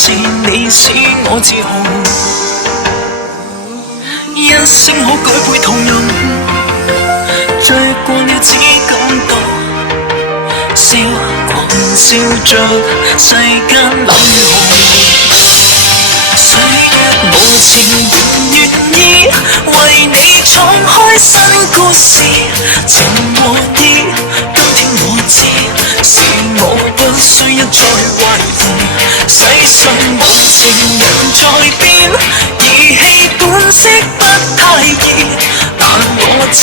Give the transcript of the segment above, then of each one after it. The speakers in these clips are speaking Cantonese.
是你使我自豪，一聲可舉杯同飲，醉過了只感到笑狂笑着世間冷雨豪，歲月無情願意為你闖開新故事，情和意今天我知，是我不需一再懷疑，世上無情人在變，義氣本色不太易，但我知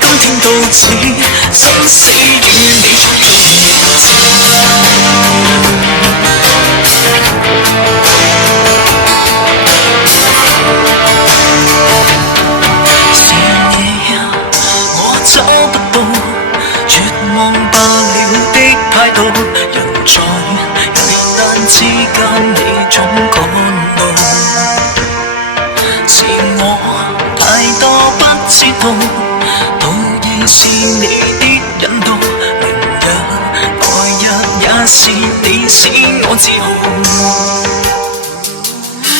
今天到此，生死與你找不到，絕望罷了的態度，人在危難之間你總趕路，是我太多不知道，道義是你的引導，明日來日也是你使我自豪，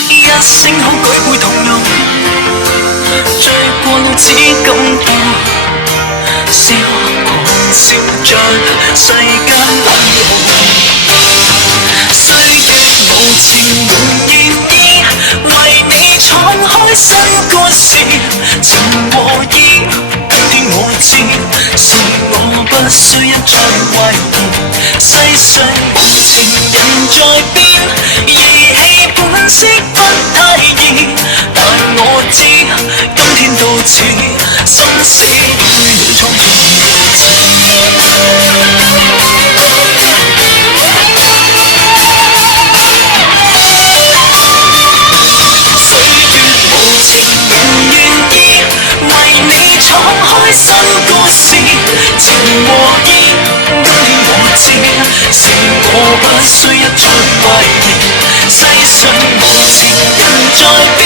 一聲口舉杯同飲，醉過了只感到笑狂笑着世間冷傲，歲月無情願意為你闖開新故事，情和意今天我知，是我不需一再懷疑，世上無情人在變，義氣本色不太易，但我知今天到此，生死與你闖蕩。歲月無情人願意為你闖開新故事，情和意今天我知，是我不需一再懷疑，世上無情人在變。